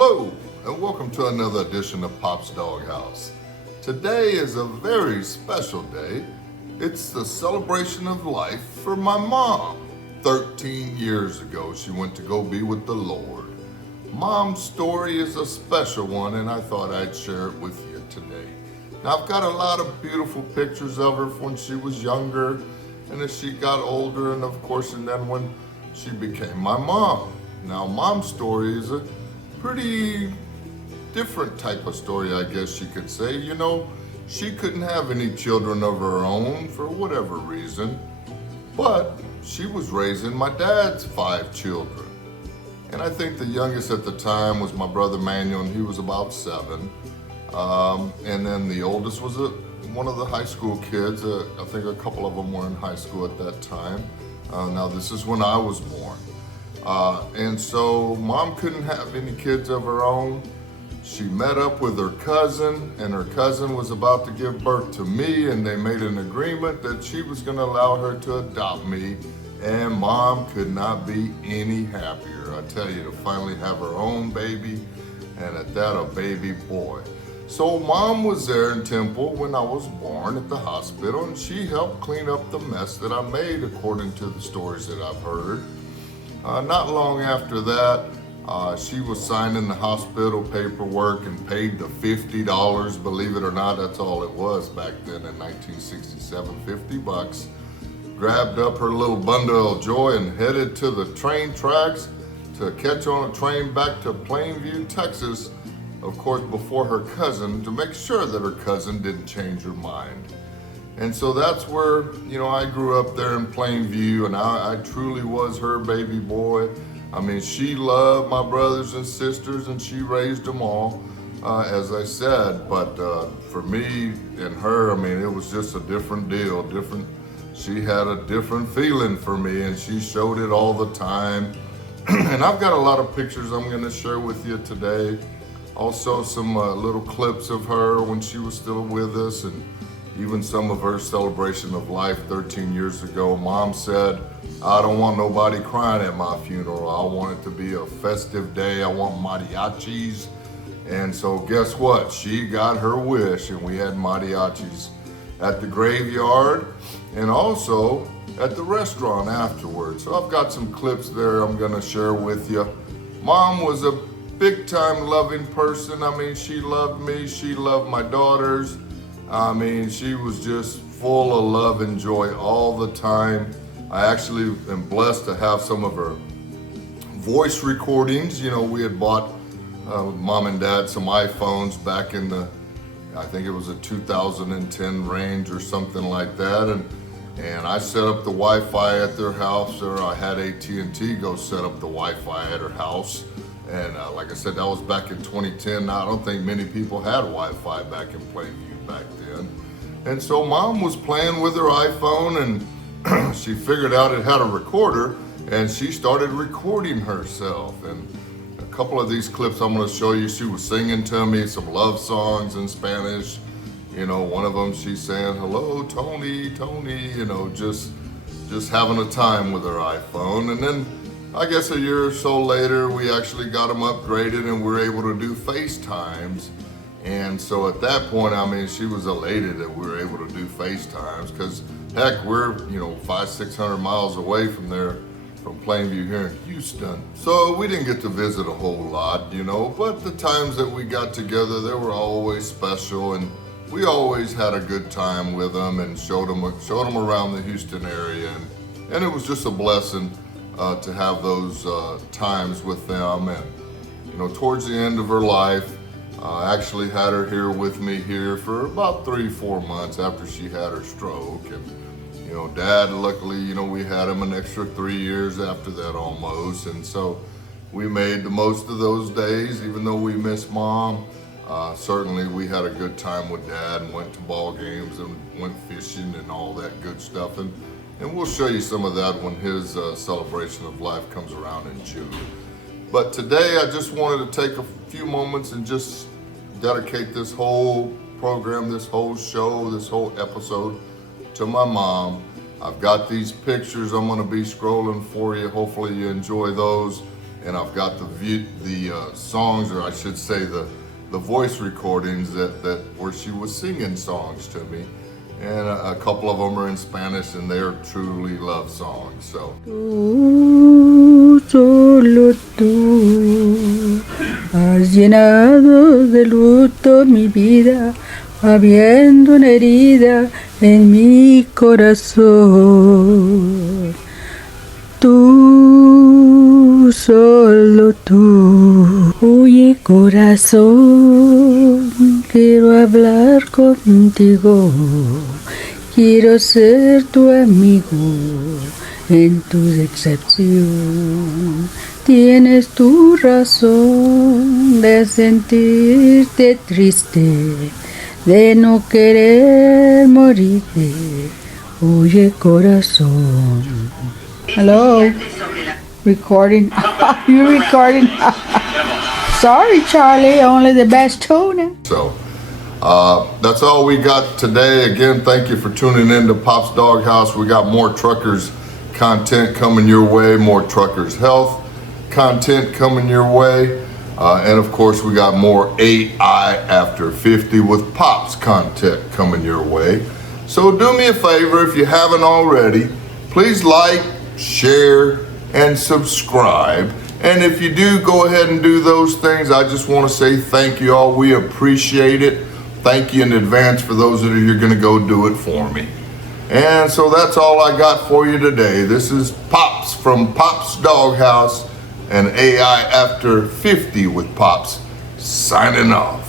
Hello, and welcome to another edition of Pop's Doghouse. Today is a very special day. It's the celebration of life for my mom. 13 years ago, she went to go be with the Lord. Mom's story is a special one, and I thought I'd share it with you today. Now, I've got a lot of beautiful pictures of her when she was younger, and as she got older, and of course, and then when she became my mom. Now, Mom's story is a pretty different type of story, I guess you could say. You know, she couldn't have any children of her own for whatever reason, but she was raising my dad's 5 children. And I think the youngest at the time was my brother Manuel, and he was about 7. And then the oldest was one of the high school kids. I think a couple of them were in high school at that time. Now this is when I was born. And so Mom couldn't have any kids of her own. She met up with her cousin, and her cousin was about to give birth to me, and they made an agreement that she was going to allow her to adopt me, and Mom could not be any happier. I tell you, to finally have her own baby, and at that, a baby boy. So Mom was there in Temple when I was born at the hospital, and she helped clean up the mess that I made, according to the stories that I've heard. Not long after that, she was signing the hospital paperwork and paid the $50. Believe it or not, that's all it was back then in 1967, $50. Grabbed up her little bundle of joy and headed to the train tracks to catch on a train back to Plainview, Texas, of course, before her cousin, to make sure that her cousin didn't change her mind. And so that's where, I grew up there in Plainview, and I truly was her baby boy. I mean, she loved my brothers and sisters, and she raised them all, as I said. But for me and her, I mean, it was just a different deal, She had a different feeling for me, and she showed it all the time. And I've got a lot of pictures I'm gonna share with you today. Also some little clips of her when she was still with us, and even some of her celebration of life 13 years ago. Mom said, I don't want nobody crying at my funeral. I want it to be a festive day. I want mariachis. And so guess what? She got her wish, and we had mariachis at the graveyard and also at the restaurant afterwards. So I've got some clips there I'm gonna share with you. Mom was a big time loving person. I mean, she loved me, she loved my daughters. I mean, she was just full of love and joy all the time. I actually am blessed to have some of her voice recordings. We had bought Mom and Dad some iPhones back in I think it was a 2010 range or something like that. And I set up the Wi-Fi at their house, or I had AT&T go set up the Wi-Fi at her house. And like I said, that was back in 2010. Now, I don't think many people had Wi-Fi back in Plainview back then. And so Mom was playing with her iPhone, and she figured out it had a recorder, and she started recording herself. And a couple of these clips I'm gonna show you, she was singing to me some love songs in Spanish. One of them she's saying, hello, Tony, Tony, just having a time with her iPhone. And then I guess a year or so later, we actually got them upgraded, and we were able to do FaceTimes. And so at that point, I mean, she was elated that we were able to do FaceTimes, because heck, we're 500-600 miles away from there, from Plainview here in Houston. So we didn't get to visit a whole lot, but the times that we got together, they were always special, and we always had a good time with them and showed them around the Houston area. And it was just a blessing to have those times with them. And towards the end of her life, I actually had her here with me here for about 3-4 months after she had her stroke. And Dad, luckily, we had him an extra 3 years after that almost. And so we made the most of those days, even though we missed Mom. Certainly we had a good time with Dad, and went to ball games and went fishing and all that good stuff. And we'll show you some of that when his celebration of life comes around in June. But today I just wanted to take a few moments and just dedicate this whole program, this whole show, this whole episode to my mom. I've got these pictures I'm gonna be scrolling for you. Hopefully you enjoy those. and I've got the songs, or I should say the voice recordings that where she was singing songs to me, and a couple of them are in Spanish, and they're truly love songs. So. Tú, solo tú, has llenado de luto mi vida, habiendo una herida en mi corazón. Tú, solo tú. Oye, corazón, quiero hablar contigo. Quiero ser tu amigo en tu decepción. Tienes tu razón de sentirte triste, de no querer morirte. Oye, corazón. Hello? Recording? You recording? Sorry, Charlie, only the best tuna. So, that's all we got today. Again, thank you for tuning in to Pop's Doghouse. We got more truckers content coming your way, more truckers health content coming your way. And of course, we got more AI after 50 with Pops content coming your way. So do me a favor, if you haven't already, please like, share, and subscribe. And if you do go ahead and do those things, I just want to say thank you all. We appreciate it. Thank you in advance for those that are going to go do it for me. And so that's all I got for you today. This is Pops from Pop's Doghouse and AI After 50 with Pops signing off.